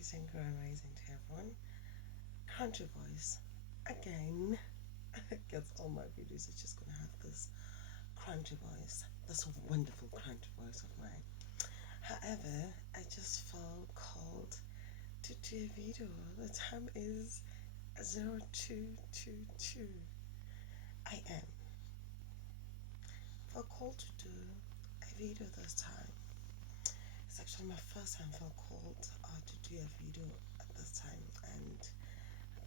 peace and grand rising to everyone. Country voice again. Guess all my videos are just gonna have this crunchy voice, this wonderful crunchy voice of mine. However, I just felt called to do a video. The time is 0222. I am felt called to do a video this time. It's actually my first time felt called to do a video at this time, and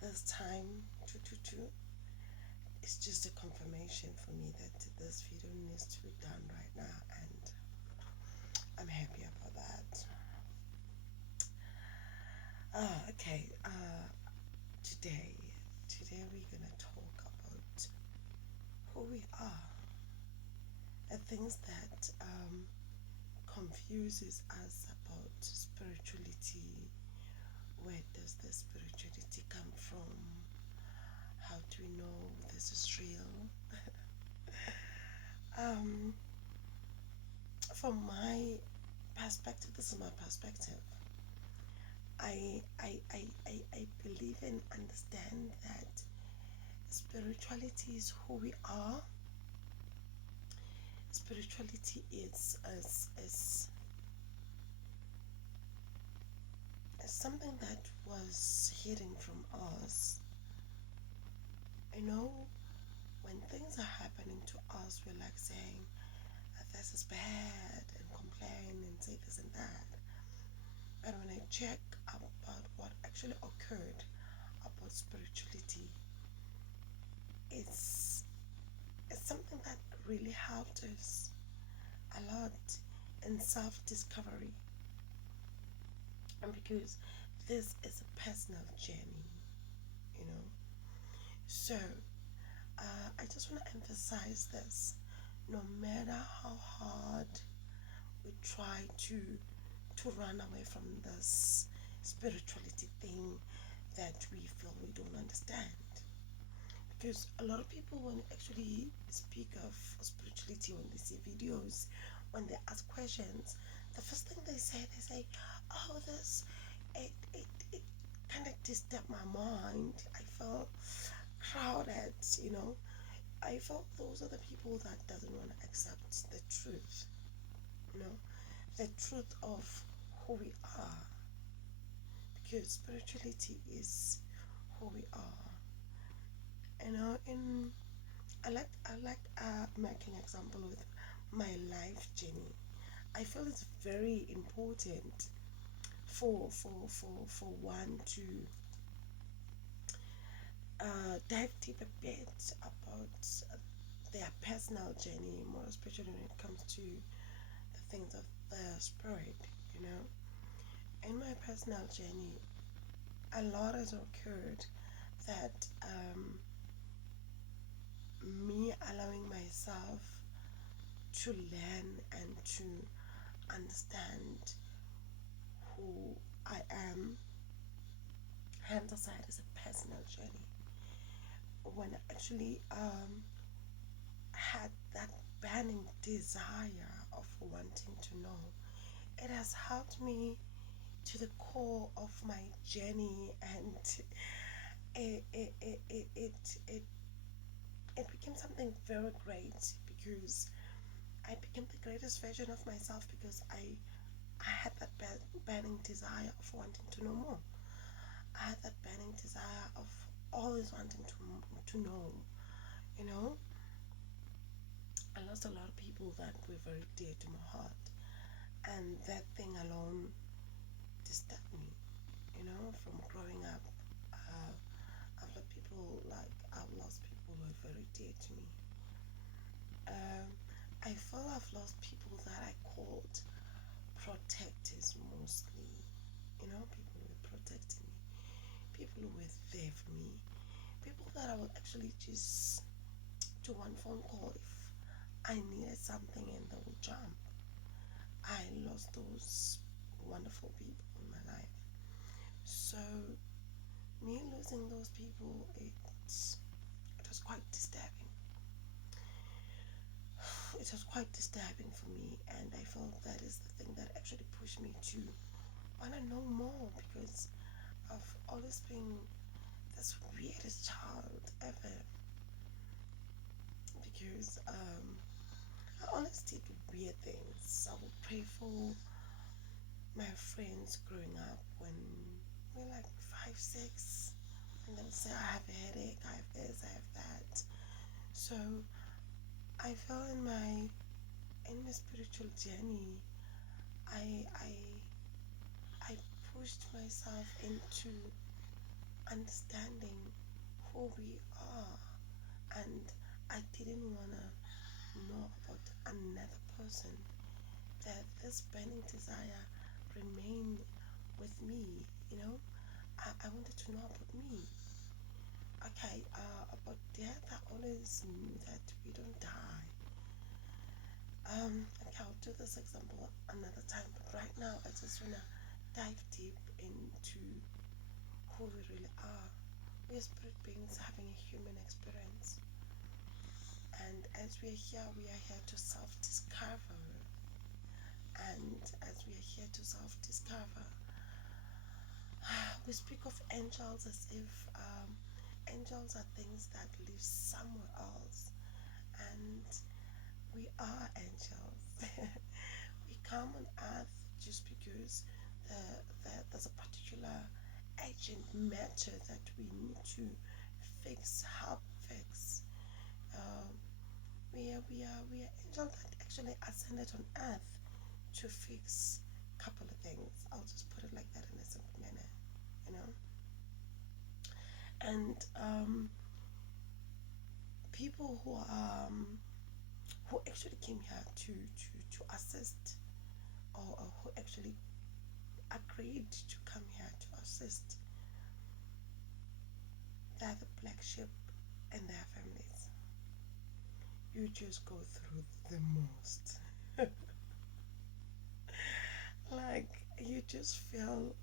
this time 222 is just a confirmation for me that this video needs to be done right now, and I'm happy about that. Okay. Today we're gonna talk about who we are, the things that confuses us about spirituality. Where does the spirituality come from? How do we know this is real? From my perspective, this is my perspective. I believe and understand that spirituality is who we are. Spirituality is something that was hidden from us. When things are happening to us, we're like saying, this is bad, and complain and say this and that. But when I check about what actually occurred about spirituality, it's something that really helped us a lot in self-discovery. And because this is a personal journey, So, I just want to emphasize this. No matter how hard we try to run away from this spirituality thing that we feel we don't understand, because a lot of people, when they actually speak of spirituality, when they see videos, when they ask questions, the first thing they say, oh, this, it kind of disturbed my mind. I felt crowded. I felt those are the people that doesn't want to accept the truth, the truth of who we are, because spirituality is who we are. And I like making example with my life journey. I feel it's very important for one to dive deep a bit about their personal journey, more especially when it comes to the things of the spirit. In my personal journey, a lot has occurred that me allowing myself to learn and to understand who I am, hence aside as a personal journey. When I actually had that burning desire of wanting to know, it has helped me to the core of my journey, and it became something very great, because I became the greatest version of myself, because I had that burning desire of wanting to know more. I had that burning desire of always wanting to know. I lost a lot of people that were very dear to my heart, and that thing alone disturbed me. From growing up, I've lost people who are very dear to me. I feel I've lost people that I called protectors mostly. People who were protecting me, people who were there for me, people that I would actually just do one phone call if I needed something and they would jump. I lost those wonderful people in my life. So, me losing those people, it was quite disturbing. It was quite disturbing for me, and I felt that is the thing that actually pushed me to want to know more, I've always been this weirdest child ever, because I always did weird things. I would pray for my friends growing up when we were like 5, 6, and they would say, I have a headache, I have this, I have that. So I fell in my spiritual journey. I I I pushed myself into understanding who we are, and I didn't wanna know about another person. That this burning desire remained with me, you know. I wanted to know about me. Okay, about death, I always knew that we don't die. Okay, I'll do this example another time, but right now I just wanna dive deep into who we really are. We are spirit beings having a human experience, and as we are here to self-discover. And as we are here to self-discover, we speak of angels as if angels are things that live somewhere else, and we are angels. We come on earth just because there's a particular agent matter that we need to help fix. Um, we are angels that actually ascended on earth to fix a couple of things. I'll just put it like that in a simple manner, you know. And people who actually came here to assist, or who actually agreed to come here to assist, they're the black sheep and their families. You just go through the most. Like, you just feel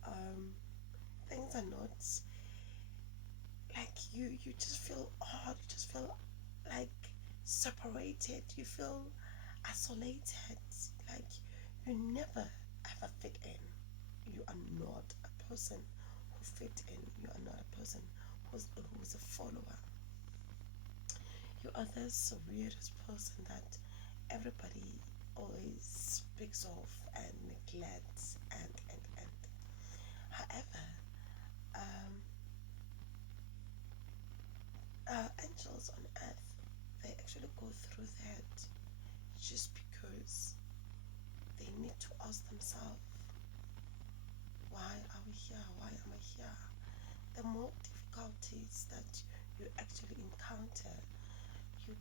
things are not like you just feel odd, you just feel like separated, you feel isolated, like you never ever fit in. You are not a person who fit in, you are not a person who's a follower. You are this weirdest person that everybody always speaks of and neglects, and however, um, angels on earth, they actually go through that just because they need to ask themselves, why are we here? Why am I here? The more difficulties that you actually encounter, you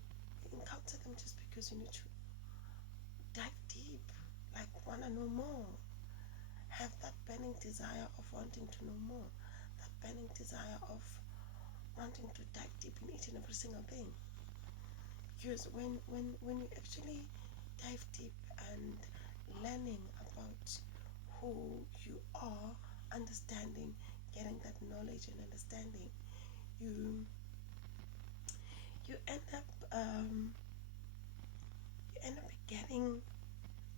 encounter them just because you need to dive deep, like wanna know more. Have that burning desire of wanting to know more, that burning desire of wanting to dive deep in each and every single thing. Because when you actually dive deep and learning about who you are, understanding, getting that knowledge and understanding, you you end up you end up getting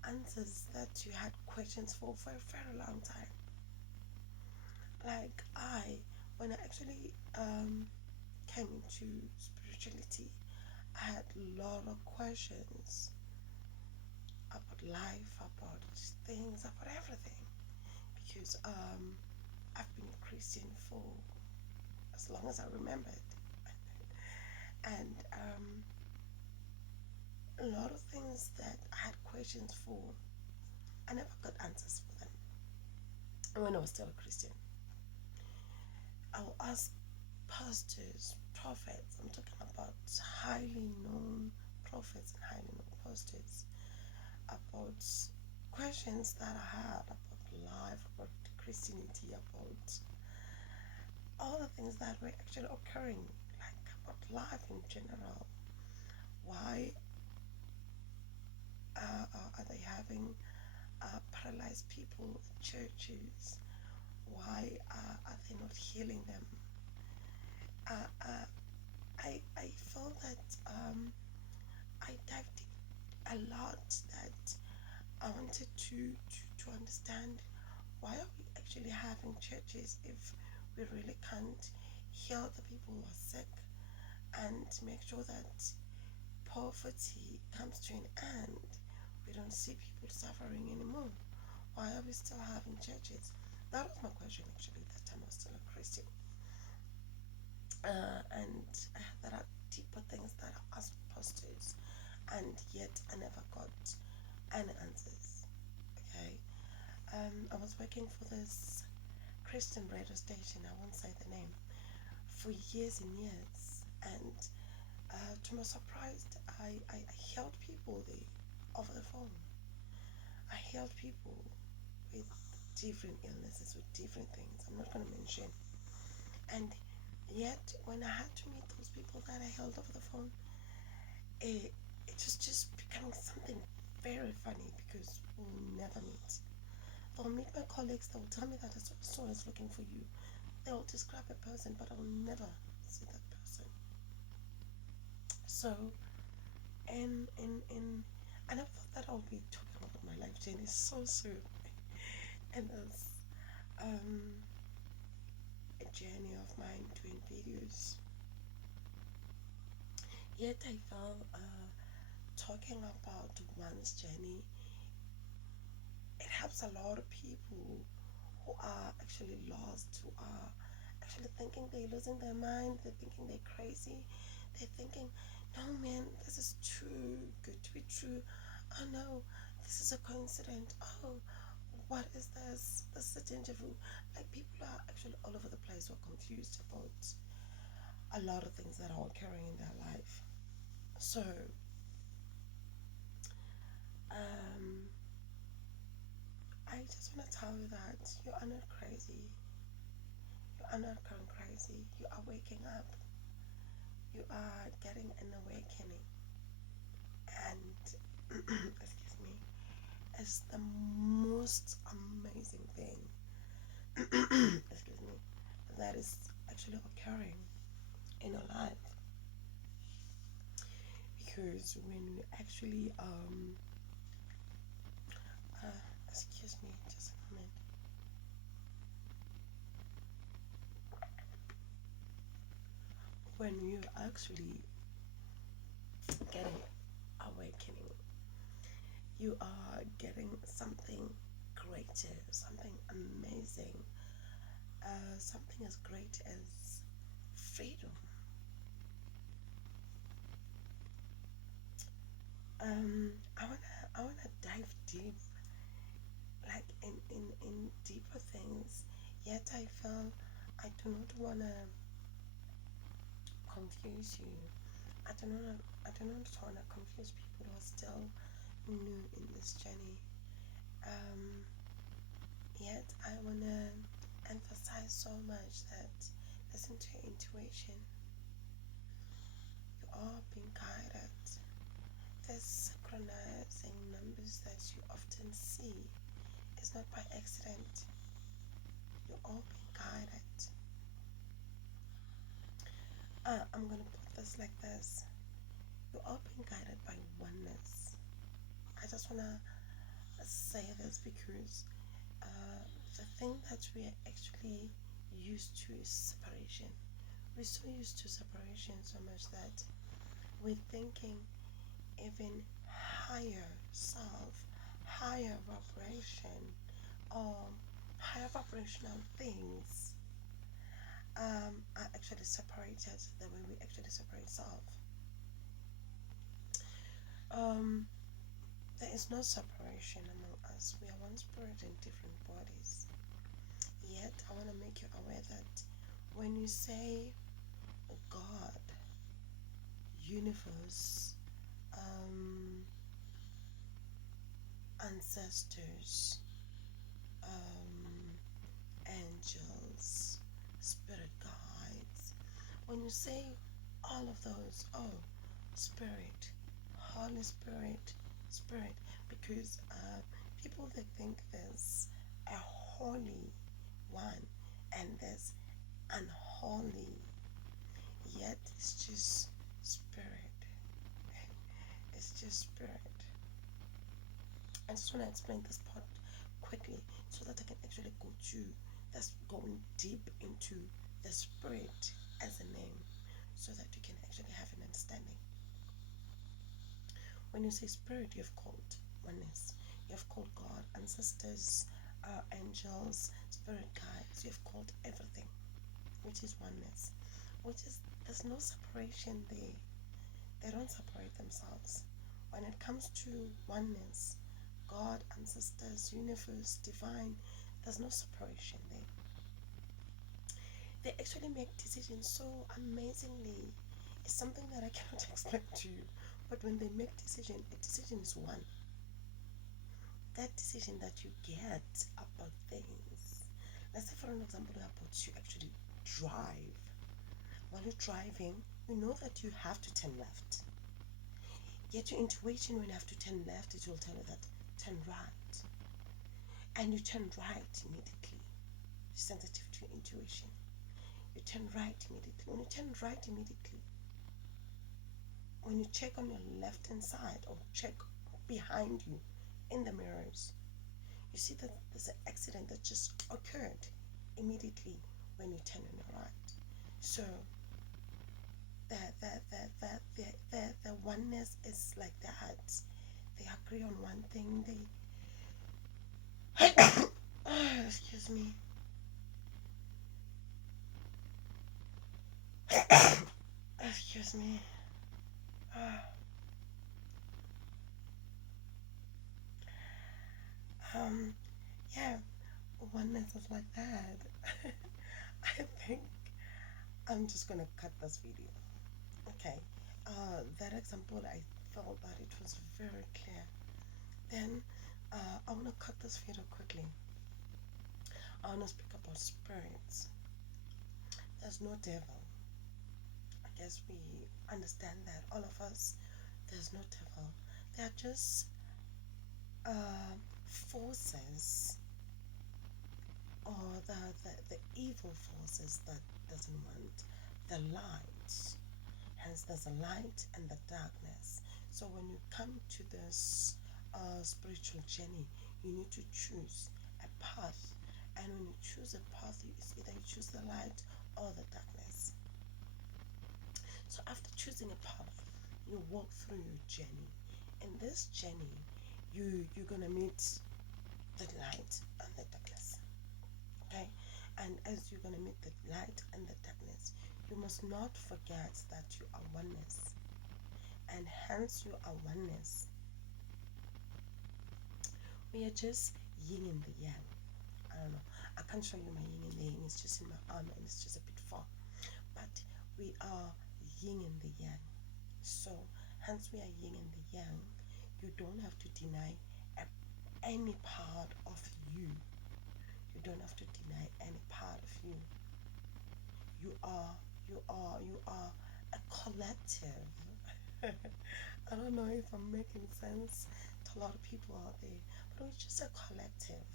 answers that you had questions for a very long time. Like when I actually came into spirituality, I had a lot of questions about life, about things, about everything. Because I've been a Christian for as long as I remembered, and a lot of things that I had questions for, I never got answers for them. When I was still a Christian, I will ask pastors, prophets. I'm talking about highly known prophets and highly known pastors about questions that I had about life, about Christianity, about all the things that were actually occurring, like about life in general. Why are they having paralyzed people at churches? Why are they not healing them? I felt that I dived a lot, that I wanted to understand, why are we actually actually having churches if we really can't heal the people who are sick and make sure that poverty comes to an end? We don't see people suffering anymore. Why are we still having churches? That was my question actually. That time I was still a Christian. And there are deeper things that I asked pastors, and yet I never got any answers. Okay. I was working for this Christian radio station, I won't say the name, for years and years, and to my surprise, I healed people there over the phone. I healed people with different illnesses, with different things. I'm not going to mention. And yet, when I had to meet those people that I held over the phone, it was just becoming something very funny because we'll never meet. I'll meet my colleagues, they'll tell me that so is looking for you. They'll describe a person, but I'll never see that person. So, I never thought that I would be talking about my life journey so soon. And there's a journey of mine doing videos. Yet I felt talking about one's journey, it helps a lot of people who are actually lost, who are actually thinking they're losing their mind, they're thinking they're crazy, they're thinking, no man, this is too good to be true. Oh no, this is a coincidence. Oh, what is this? This is a deja vu. Like, people are actually all over the place who are confused about a lot of things that are occurring in their life. So, um, I just want to tell you that you are not crazy. You are not going crazy. You are waking up. You are getting an awakening. And, excuse me, it's the most amazing thing, excuse me, that is actually occurring in your life. Because when you actually, excuse me, just a moment. When you actually getting awakening, you are getting something greater, something amazing, something as great as freedom. I wanna dive deep, like in deeper things. Yet I feel I do not wanna confuse you. I do not wanna confuse people who are still new in this journey. Um, Yet I wanna emphasize so much that listen to your intuition. You are being guided. These synchronizing numbers that you often see is not by accident. You are being guided. I'm gonna put this like this. You are being guided by oneness. I just wanna say this because the thing that we are actually used to is separation. We're so used to separation so much that we're thinking even higher self, higher vibration, or higher vibrational things are actually separated the way we actually separate self. Um, there is no separation among us. We are one spirit in different bodies. Yet, I want to make you aware that when you say God, universe, ancestors, angels, spirit guides, when you say all of those, oh, spirit, Holy Spirit, spirit, because people they think there's a holy one and there's unholy, yet it's just spirit. It's just spirit. I just want to explain this part quickly so that I can actually go to That's going deep into the spirit as a name, so that you can actually have an understanding. When you say spirit, you've called oneness, you've called God, ancestors, angels, spirit guides, you've called everything, which is oneness, which is, there's no separation there. They don't separate themselves. When it comes to oneness, God, ancestors, universe, divine, there's no separation there. They actually make decisions so amazingly. It's something that I cannot explain to you. But when they make a decision is one. That decision that you get about things. Let's say, for an example, about you actually drive. While you're driving, you know that you have to turn left. Yet your intuition, when you have to turn left, it will tell you that turn right. And you turn right immediately. You're sensitive to your intuition. You turn right immediately. When you turn right immediately, when you check on your left hand side or check behind you in the mirrors, you see that there's an accident that just occurred immediately when you turn on your right. So the oneness is like that. They agree on one thing. Excuse me. Excuse me. Yeah, oneness is like that. I think I'm just gonna cut this video. Okay. That example, I felt that it was very clear. Then, I wanna cut this video quickly. I wanna speak about spirits. There's no devil. I guess we understand that, all of us. There's no devil. They are just forces, or the evil forces that doesn't want the light. Hence, there's a light and the darkness. So when you come to this spiritual journey, you need to choose a path. And when you choose a path, it's either you choose the light or the darkness. So after choosing a path, you walk through your journey. In this journey, you're gonna meet the light and the darkness. Okay? And as you're gonna meet the light and the darkness, you must not forget that you are oneness. And hence you are oneness. We are just yin and the yang. I don't know. I can't show you my yin and the yang. It's just in my arm and it's just a bit far. But we are yin and the yang. So hence we are yin and the yang. You don't have to deny any part of you. You don't have to deny any part of you. You are a collective. I don't know if I'm making sense to a lot of people out there, but it's just a collective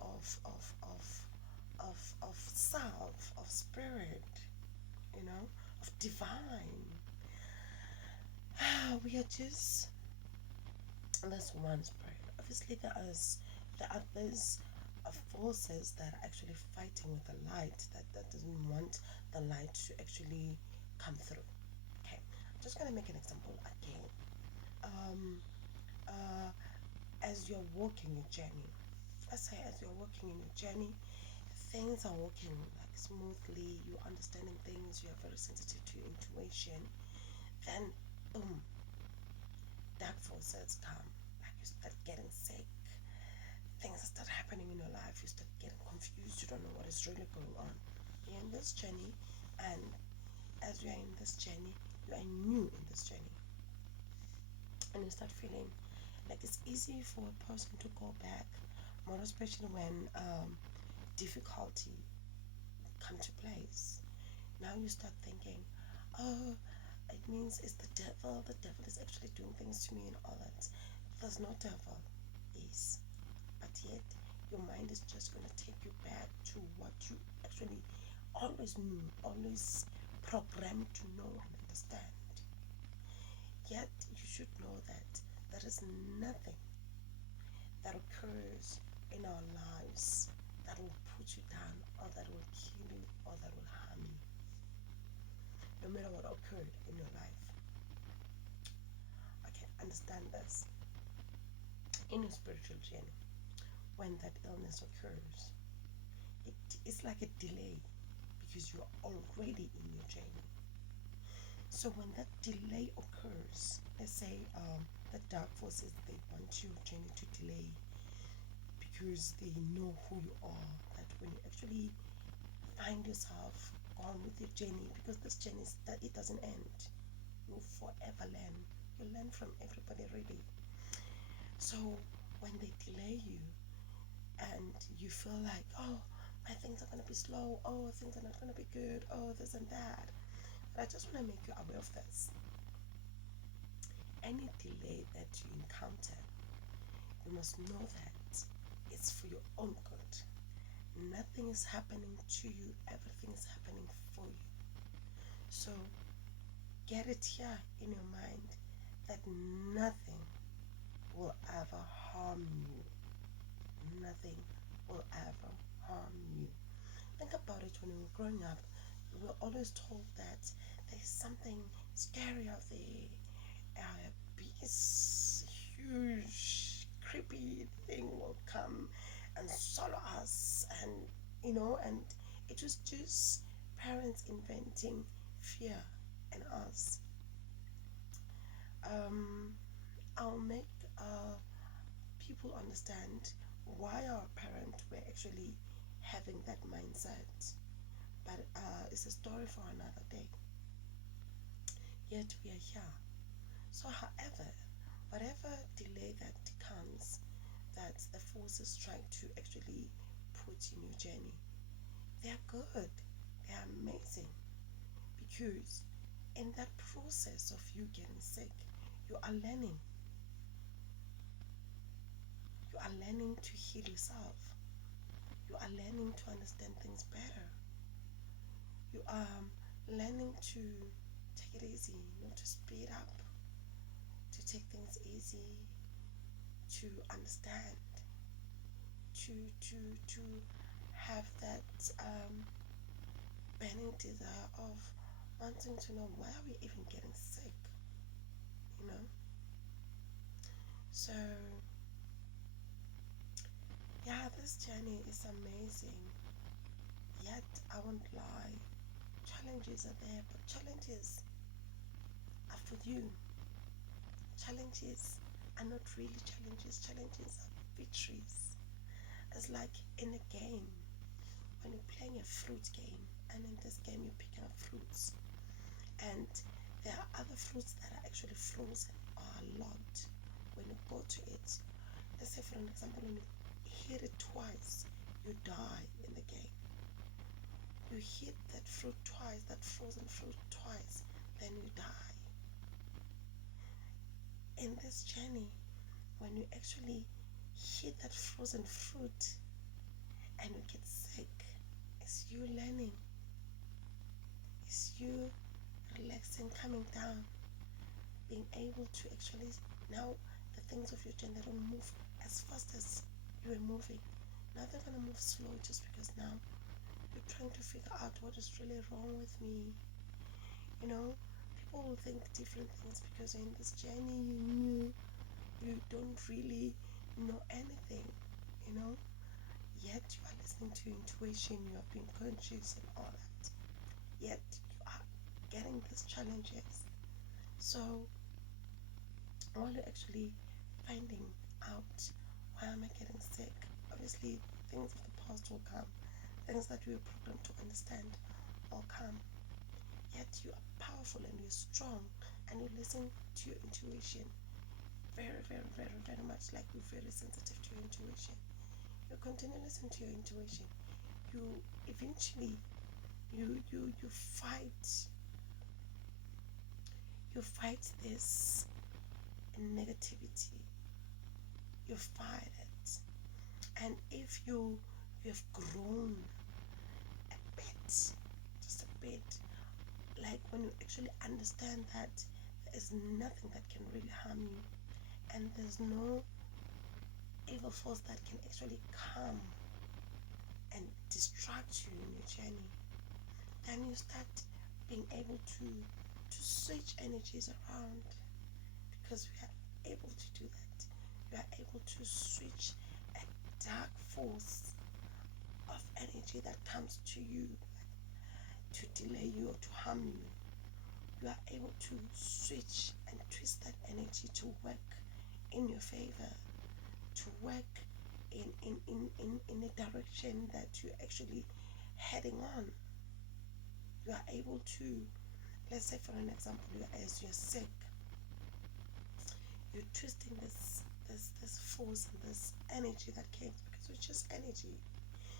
of self, of spirit, of divine. We are just this one spirit. Obviously, there are these forces that are actually fighting with the light, that doesn't want the light to actually come through. Okay, I'm just gonna make an example again. As you're walking your journey, let's say as you're walking in your journey, things are working like smoothly, you're understanding things, you are very sensitive to your intuition. Then boom, dark forces come, like you start getting sick, things start happening in your life, you start getting confused, you don't know what is really going on. You're in this journey, and as you are in this journey, you are new in this journey, and you start feeling like it's easy for a person to go back, more especially when difficulty come to place. Now you start thinking, oh, it means it's the devil is actually doing things to me and all that. There's no devil, yes, but yet your mind is just going to take you back to what you actually always knew, always programmed to know and understand. Yet you should know that there is nothing that occurs in our or that will harm you, no matter what occurred in your life. Okay, understand this. In your spiritual journey, when that illness occurs, it's like a delay because you're already in your journey. So when that delay occurs, let's say the dark forces, they want your journey to delay because they know who you are, that when you actually find yourself on with your journey, because this journey that it doesn't end, you'll forever learn. You learn from everybody really. So when they delay you and you feel like, oh, my things are gonna be slow, oh, things are not gonna be good, oh, this and that. But I just want to make you aware of this. Any delay that you encounter, you must know that it's for your own good. Nothing is happening to you, everything is happening for you. So get it here in your mind that nothing will ever harm you. Nothing will ever harm you. Think about it. When we were growing up, we were always told that there's something scary out there. This huge, creepy thing will come and swallow us, and and it was just parents inventing fear in us. I'll make people understand why our parents were actually having that mindset, but it's a story for another day. Yet we are here. So, however, whatever delay that comes, that the forces try to actually put in your journey, they are good, they are amazing, because in that process of you getting sick, you are learning. You are learning to heal yourself. You are learning to understand things better. You are learning to take it easy, not to speed up, to take things easy, to understand, to have that burning desire of wanting to know why are we even getting sick, you know. So yeah, this journey is amazing. Yet I won't lie, challenges are there, but challenges are for you. Challenges are not really challenges. Challenges are victories. It's like in a game, when you're playing a fruit game, and in this game you're picking up fruits, and there are other fruits that are actually frozen or are locked. When you go to it, let's say for an example, when you hit it twice, you die in the game. You hit that fruit twice, that frozen fruit twice, then you die. In this journey, when you actually hit that frozen fruit and you get sick, it's you learning, it's you relaxing, coming down, being able to actually now the things of your journey don't move as fast as you were moving. Now they're gonna move slow just because now you're trying to figure out what is really wrong with me. People will think different things because in this journey you don't really know anything, yet you are listening to intuition, you are being conscious and all that, yet you are getting these challenges. So while you're actually finding out why am I getting sick, obviously things of the past will come, things that we were programmed to understand will come, yet you are powerful and you're strong and you listen to your intuition very, very, very, very much, like you're very sensitive to your intuition. You continue to listen to your intuition. You eventually you fight this negativity. You fight it. And if you have grown a bit, just a bit, like when you actually understand that there is nothing that can really harm you, and there's no evil force that can actually come and distract you in your journey, and you start being able to switch energies around, because we are able to do that. You are able to switch a dark force of energy that comes to you to delay you or to harm you. You are able to switch and twist that energy to work in your favor, to work in a direction that you're actually heading on. You are able to, let's say for an example, as you're sick, you're twisting this force and this energy that came, because it's just energy.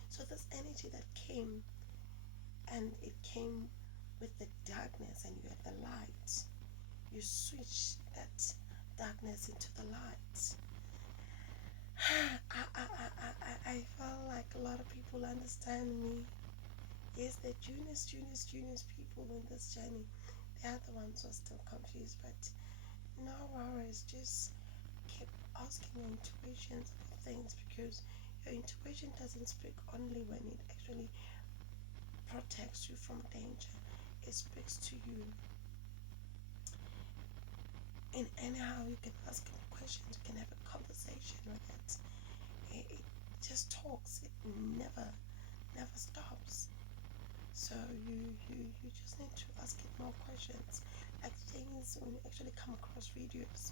So this energy that came, and it came with the darkness, and you had the light, you switch that darkness into the light. I felt like a lot of people understand me. Yes, the juniors people in this journey, they are the ones who are still confused, but no worries, just keep asking your intuitions about things, because your intuition doesn't speak only when it actually protects you from danger. It speaks to you in anyhow. You can ask it questions, you can have a conversation with it. It just talks, it never stops. So you just need to ask it more questions, like things. When you actually come across videos,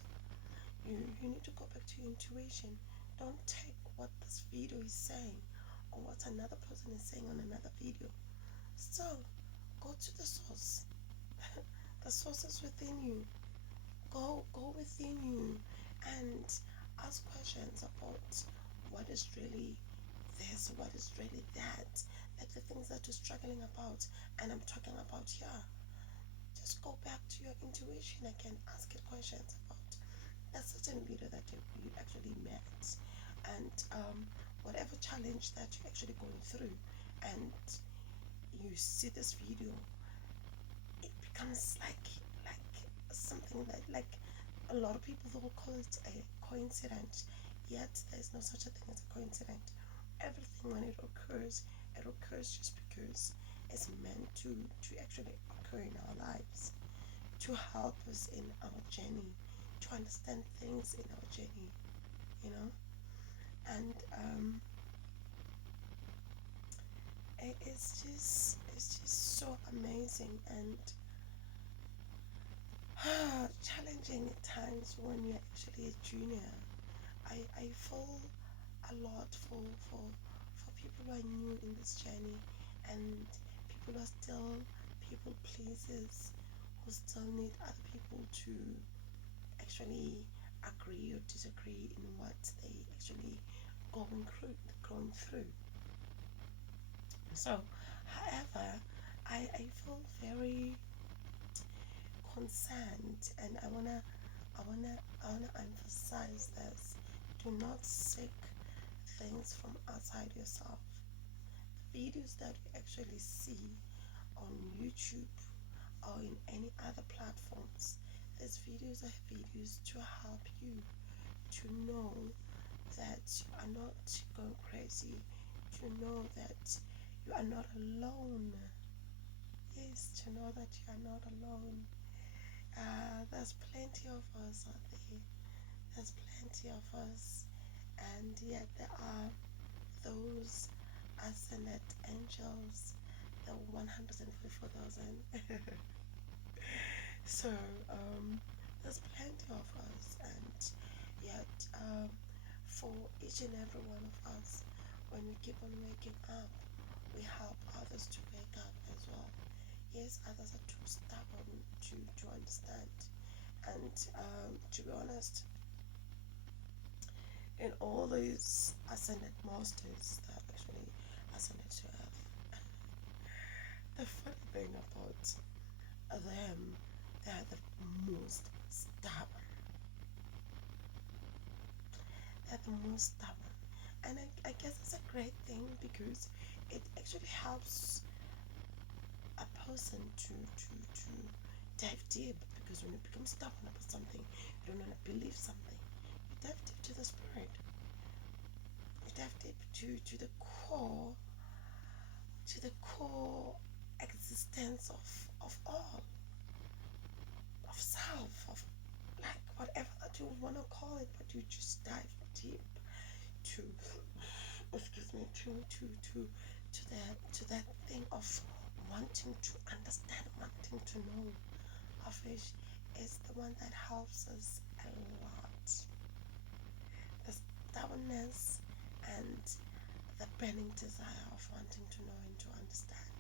you need to go back to your intuition. Don't take what this video is saying or what another person is saying on another video. Still, go to the source. The source is within you. Go within you and ask questions about what is really this, what is really that, like the things that you're struggling about, and I'm talking about here. Just go back to your intuition again, ask it questions about that certain video that you actually met, and whatever challenge that you're actually going through, and you see this video, it becomes like something that, like, a lot of people will call it a coincidence, yet there's no such a thing as a coincidence. Everything, when it occurs just because it's meant to actually occur in our lives, to help us in our journey, to understand things in our journey, you know. And it's just so amazing and challenging at times when you're actually a junior. I feel a lot for people who are new in this journey, and people who are still people pleasers, who still need other people to actually agree or disagree in what they actually going through. So, however, I feel very concerned, and I wanna emphasize this. Do not seek things from outside yourself. The videos that you actually see on YouTube or in any other platforms, these videos are videos to help you to know that you are not going crazy, to know that you are not alone. Yes, to know that you are not alone. There's plenty of us out there. There's plenty of us, and yet there are those ascended angels, the 144,000. So there's plenty of us, and yet for each and every one of us, when we keep on waking up, we help others to wake up as well. Yes, others are too stubborn to understand, and to be honest, in all these ascended masters that actually ascended to earth, the funny thing about them, they are the most stubborn. They're the most stubborn, and I guess it's a great thing, because it actually helps a person to dive deep, because when you become stubborn about something, you don't want to believe something, you dive deep to the spirit, you dive deep to the core existence of all, of self, of like whatever that you want to call it, but you just dive deep to, excuse me, to that thing of wanting to understand, wanting to know, of which is the one that helps us a lot. The stubbornness and the burning desire of wanting to know and to understand.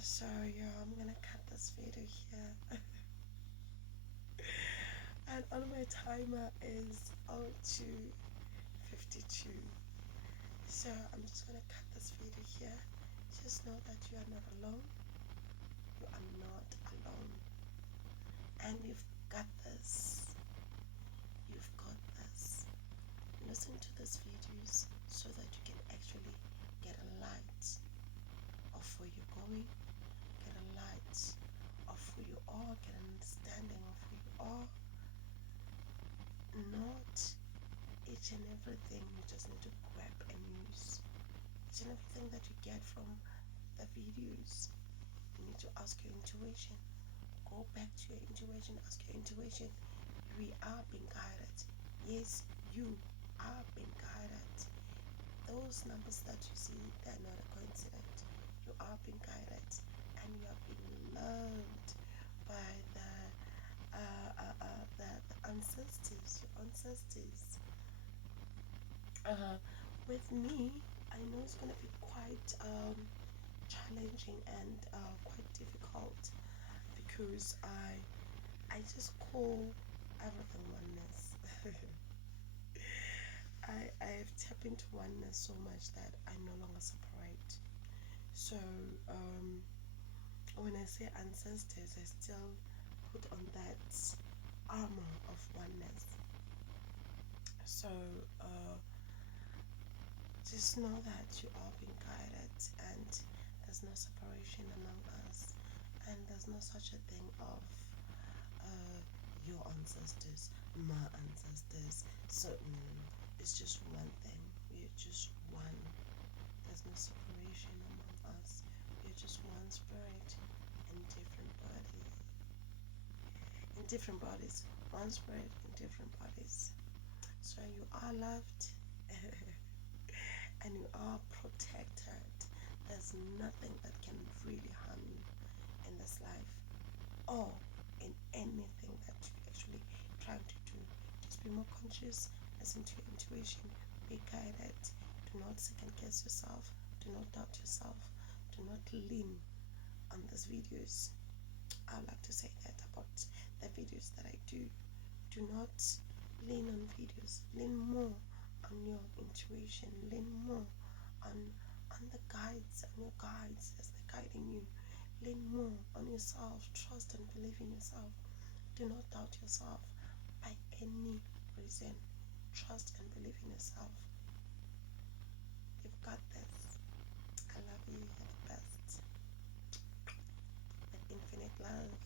So yeah, I'm gonna cut this video here. And on my timer is 02:52. So I'm just gonna cut this video here. Just know that you are not alone. You are not alone. And you've got this. You've got this. Listen to these videos so that you can actually get a light of where you're going, get a light of who you are, get an understanding of who you are. Not each and everything you just need to grab and use. Each and everything that you get from the videos, you need to ask your intuition. Go back to your intuition, ask your intuition. We are being guided. Yes, you are being guided. Those numbers that you see, they're not a coincidence. You are being guided and you are being loved by the ancestors, your ancestors. With me, I know it's gonna be quite challenging and quite difficult because I just call everything oneness. I've tapped into oneness so much that I no longer separate. So when I say ancestors, I still put on that armor of oneness. So just know that you are being guided and there's no separation among us, and there's no such a thing of your ancestors, my ancestors. So no, it's just one thing. We're just one. There's no separation among us. We're just one spirit in different bodies. In different bodies. One spirit in different bodies. So you are loved and you are protected. There's nothing that can really harm you in this life or in anything that you actually trying to do. Just be more conscious, listen to your intuition, be guided. Do not second guess yourself, do not doubt yourself, do not lean on these videos. I would like to say that about the videos that I do. Do not lean on videos, lean more on your intuition, lean more on the guides, on your guides as they're guiding you. Lean more on yourself, trust and believe in yourself. Do not doubt yourself by any reason. Trust and believe in yourself. You've got this. I love you. You're the best. With infinite love.